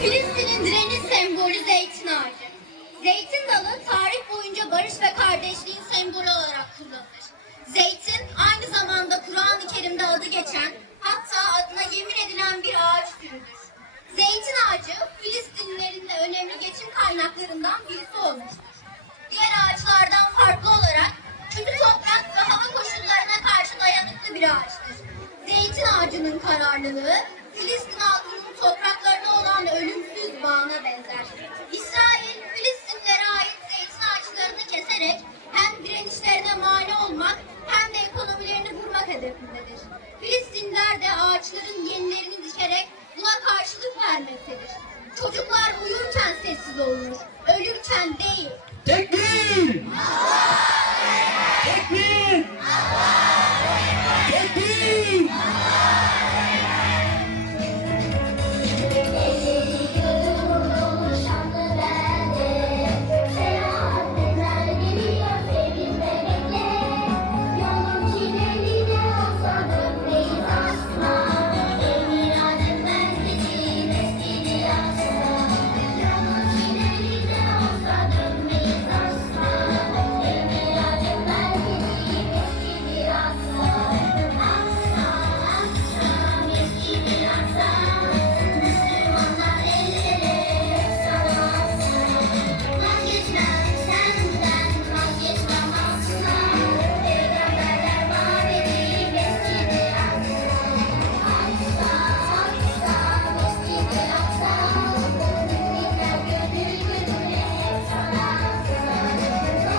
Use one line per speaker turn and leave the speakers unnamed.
Filistin'in direniş sembolü zeytin ağacı. Zeytin dalı tarih boyunca barış ve kardeşliğin sembolü olarak kullanılır. Zeytin aynı zamanda Kur'an-ı Kerim'de adı geçen hatta adına yemin edilen bir ağaç türüdür. Zeytin ağacı Filistinlilerin de önemli geçim kaynaklarından birisi olmuştur. Diğer ağaçlardan farklı olarak kötü toprak ve hava koşullarına karşı dayanıklı bir ağaçtır. Zeytin ağacının kararlılığı Filistin ağaçların yenilerini dikerek buna karşılık vermektedir. Çocuklar uyurken sessiz olunur, ölürken değil. Tekbir!